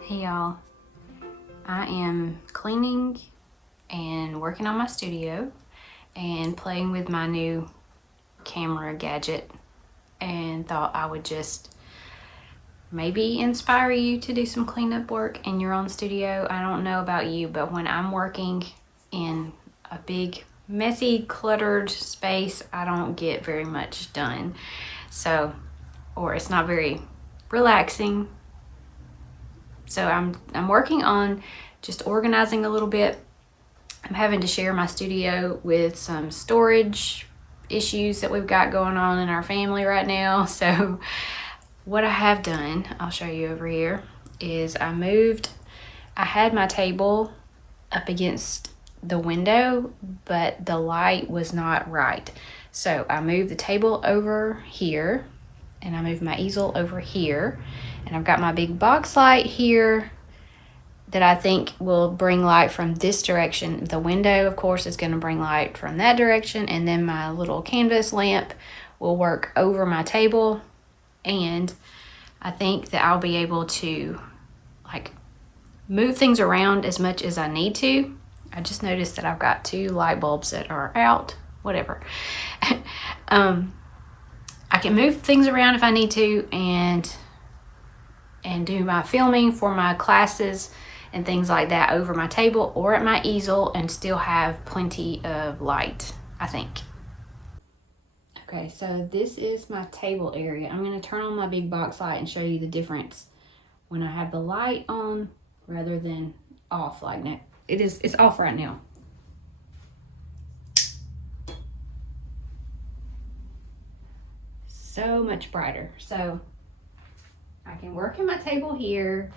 Hey y'all, I am cleaning and working on my studio and playing with my new camera gadget, and thought I would just maybe inspire you to do some cleanup work in your own studio. I don't know about you, but when I'm working in a big messy cluttered space, I don't get very much done. So, or it's not very relaxing. So I'm working on just organizing a little bit. I'm having to share my studio with some storage issues that we've got going on in our family right now. So what I have done, I'll show you over here, is I had my table up against the window, but the light was not right. So I moved the table over here, and I moved my easel over here, and I've got my big box light here that I think will bring light from this direction. The window, of course, is going to bring light from that direction, and then my little canvas lamp will work over my table. And I think that I'll be able to like move things around as much as I need to. I just noticed that I've got 2 light bulbs that are out, whatever. I can move things around if I need to, and do my filming for my classes and things like that over my table or at my easel and still have plenty of light, I think. Okay, so this is my table area. I'm going to turn on my big box light and show you the difference when I have the light on rather than off like that. It's off right now. So much brighter. So I can work at my table here,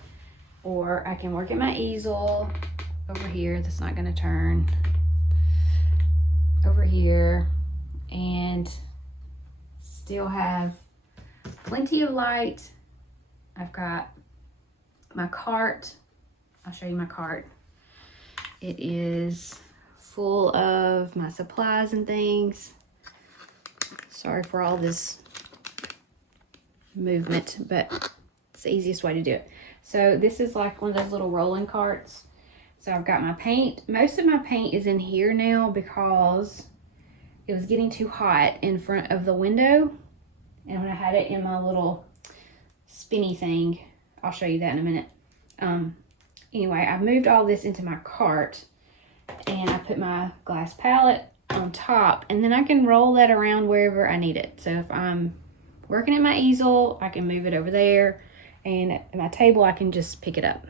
or I can work at my easel over here. That's not going to turn. Over here, and still have plenty of light. I've got my cart. I'll show you my cart. It is full of my supplies and things. Sorry for all this movement, but it's the easiest way to do it. So this is like one of those little rolling carts. So I've got my paint. Most of my paint is in here now because it was getting too hot in front of the window. And when I had it in my little spinny thing, I'll show you that in a minute. Anyway, I moved all this into my cart, and I put my glass palette on top, and then I can roll that around wherever I need it. So if I'm working at my easel, I can move it over there, and at my table, I can just pick it up.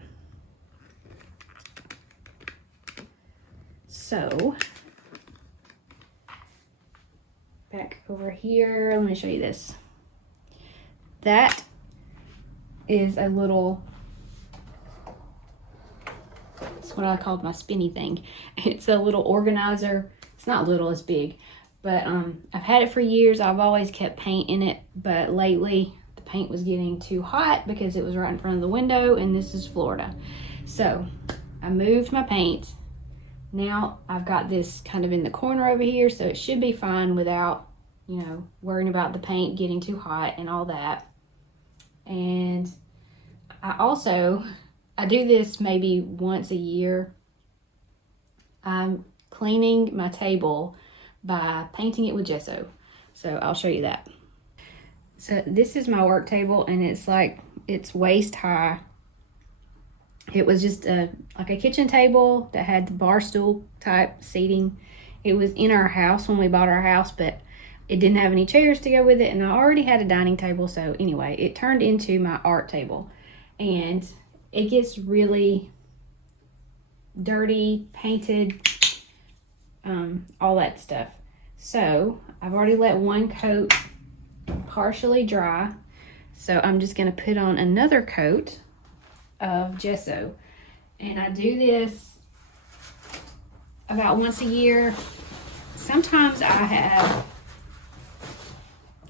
So back over here, let me show you this. That is a little, it's what I called my spinny thing. It's a little organizer. It's not little, it's big. But I've had it for years. I've always kept paint in it, but lately the paint was getting too hot because it was right in front of the window, and this is Florida. So I moved my paint. Now I've got this kind of in the corner over here, so it should be fine without, you know, worrying about the paint getting too hot and all that. And I do this maybe once a year. I'm cleaning my table by painting it with gesso. So I'll show you that. So this is my work table, and it's waist high. It was just like a kitchen table that had the bar stool type seating. It was in our house when we bought our house, but it didn't have any chairs to go with it, and I already had a dining table. So anyway, it turned into my art table, and it gets really dirty, painted, all that stuff. So I've already let one coat partially dry, so I'm just going to put on another coat of gesso, and I do this about once a year. Sometimes I have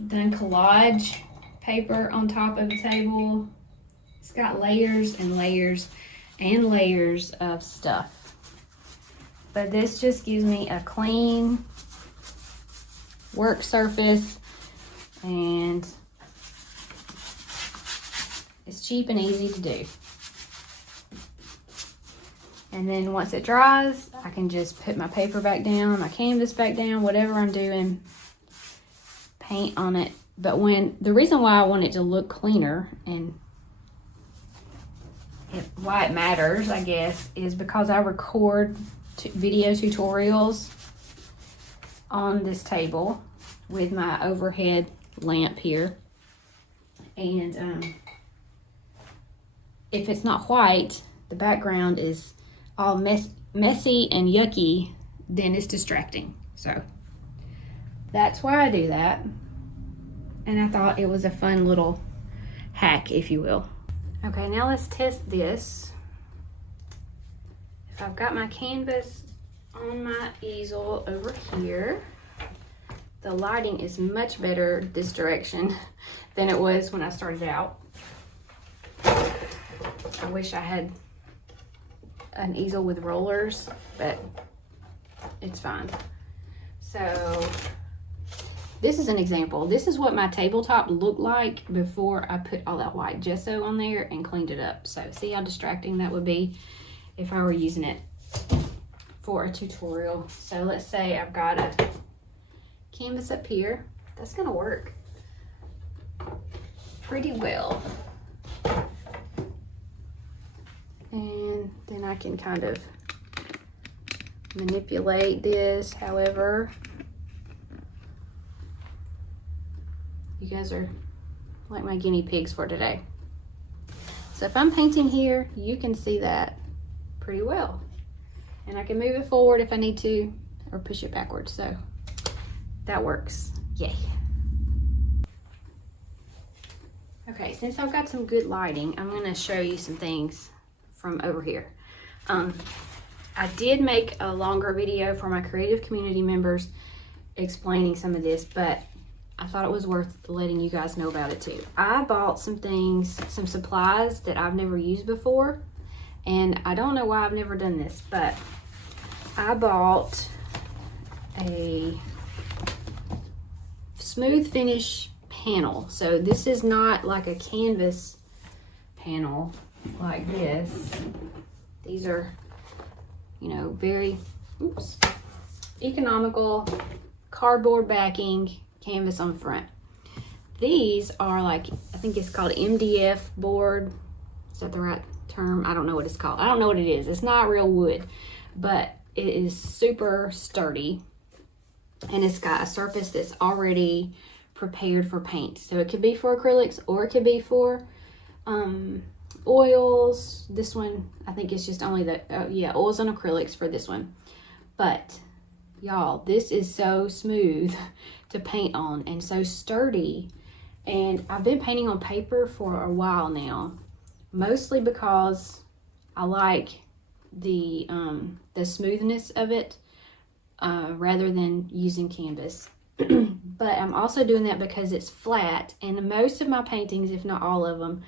done collage paper on top of the table. It's got layers and layers, and layers of stuff. But this just gives me a clean work surface, and it's cheap and easy to do. And then once it dries, I can just put my paper back down, my canvas back down, whatever I'm doing, paint on it. But the reason why I want it to look cleaner and why it matters, I guess, is because I record video tutorials on this table with my overhead lamp here. And if it's not white, the background is all messy and yucky, then it's distracting. So that's why I do that. And I thought it was a fun little hack, if you will. Okay, now let's test this. If I've got my canvas on my easel over here, the lighting is much better this direction than it was when I started out. I wish I had an easel with rollers, but it's fine. So this is an example. This is what my tabletop looked like before I put all that white gesso on there and cleaned it up. So see how distracting that would be if I were using it for a tutorial. So let's say I've got a canvas up here. That's gonna work pretty well. And then I can kind of manipulate this however. You guys are like my guinea pigs for today. So if I'm painting here, you can see that pretty well. And I can move it forward if I need to, or push it backwards. So that works, yay. Okay, since I've got some good lighting, I'm gonna show you some things from over here. I did make a longer video for my creative community members explaining some of this, but I thought it was worth letting you guys know about it too. I bought some things, some supplies that I've never used before, and I don't know why I've never done this, but I bought a smooth finish panel. So this is not like a canvas panel like this. These are, you know, very economical cardboard backing, canvas on front. These are like, I think it's called MDF board. Is that the right term? I don't know what it's called. I don't know what it is. It's not real wood, but it is super sturdy, and it's got a surface that's already prepared for paint. So it could be for acrylics or it could be for oils. This one, I think it's just only the, oils and acrylics for this one. But y'all, this is so smooth to paint on and so sturdy. And I've been painting on paper for a while now, mostly because I like the smoothness of it rather than using canvas. But I'm also doing that because it's flat, and most of my paintings, if not all of them,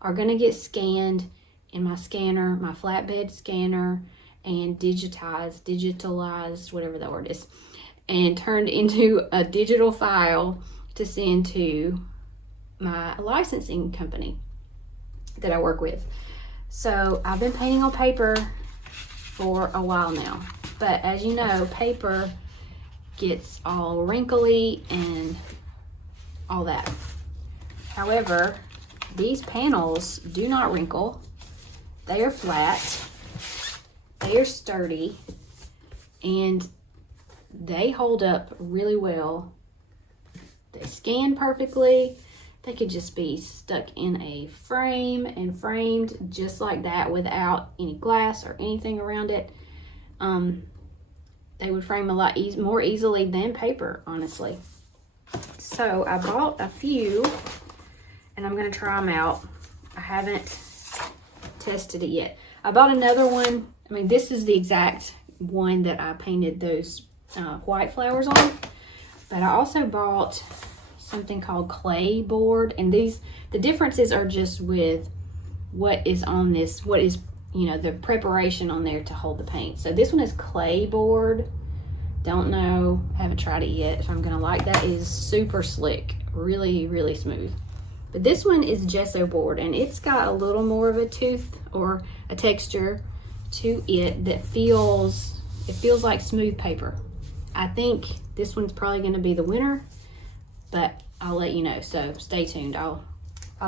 are going to get scanned in my scanner, my flatbed scanner, and digitalized, whatever that word is, and turned into a digital file to send to my licensing company that I work with. So I've been painting on paper for a while now, but as you know, paper gets all wrinkly and all that. However, these panels do not wrinkle. They are flat, they are sturdy, and they hold up really well. They scan perfectly. They could just be stuck in a frame and framed just like that without any glass or anything around it. They would frame a lot more easily than paper, honestly. So I bought a few, and I'm going to try them out. I haven't tested it yet. I bought another one. I mean, this is the exact one that I painted those white flowers on. But I also bought something called clay board. And the differences are just with what is on this, what is you know, the preparation on there to hold the paint. So this one is clay board. Don't know, haven't tried it yet if I'm gonna like that. It is super slick, really, really smooth. But this one is gesso board, and it's got a little more of a tooth or a texture to it that feels, it feels like smooth paper. I think this one's probably gonna be the winner, but I'll let you know, so stay tuned. I'll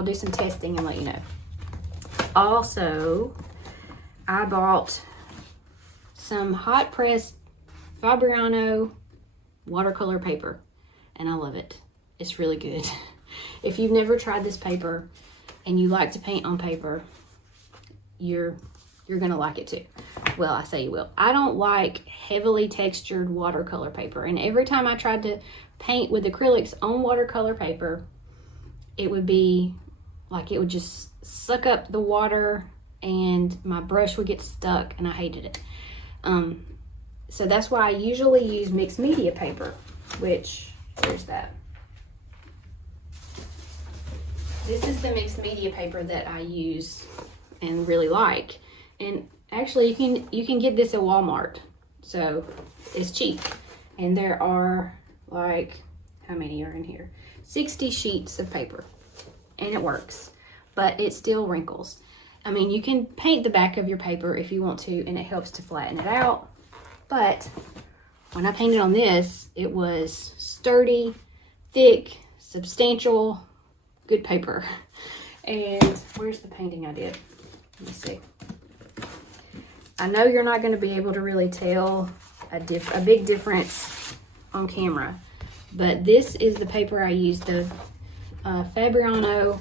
do some testing and let you know. Also, I bought some hot pressed Fabriano watercolor paper, and I love it. It's really good. If you've never tried this paper and you like to paint on paper, you're gonna like it too. Well, I say you will. I don't like heavily textured watercolor paper, and every time I tried to paint with acrylics on watercolor paper, it would be like it would just suck up the water and my brush would get stuck, and I hated it. So that's why I usually use mixed media paper, which, where's that? This is the mixed media paper that I use and really like. And actually you can get this at Walmart, so it's cheap. And there are, like, how many are in here? 60 sheets of paper, and it works, but it still wrinkles. I mean, you can paint the back of your paper if you want to, and it helps to flatten it out. But when I painted on this, it was sturdy, thick, substantial, good paper. And where's the painting I did? Let me see. I know you're not going to be able to really tell a big difference on camera, but this is the paper I used, the Fabriano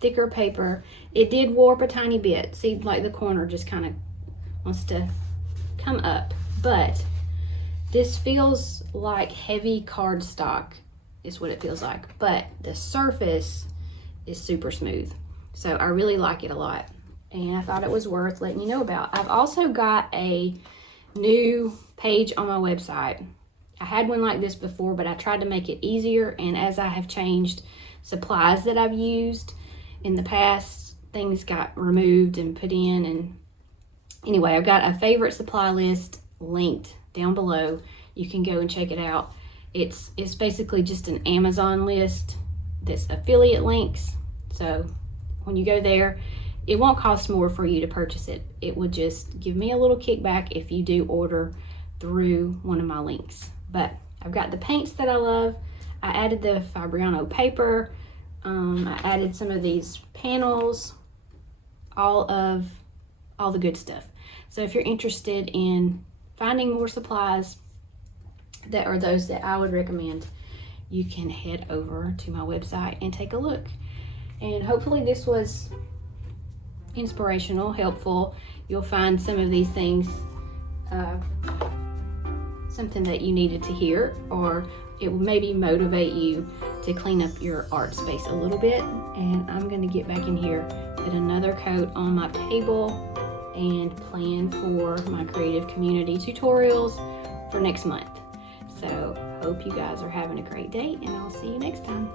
thicker paper. It did warp a tiny bit. See, like the corner just kind of wants to come up, but this feels like heavy cardstock is what it feels like, but the surface is super smooth. So I really like it a lot, and I thought it was worth letting you know about. I've also got a new page on my website. I had one like this before, but I tried to make it easier, and as I have changed supplies that I've used in the past, things got removed and put in. And anyway, I've got a favorite supply list linked down below. You can go and check it out. It's basically just an Amazon list that's affiliate links. So when you go there, it won't cost more for you to purchase it. It would just give me a little kickback if you do order through one of my links. But I've got the paints that I love. I added the Fabriano paper. I added some of these panels, all the good stuff. So if you're interested in finding more supplies that are those that I would recommend, you can head over to my website and take a look. And hopefully this was inspirational, helpful. You'll find some of these things something that you needed to hear, or it will maybe motivate you to clean up your art space a little bit. And I'm going to get back in here, put another coat on my table, and plan for my creative community tutorials for next month. So hope you guys are having a great day, and I'll see you next time.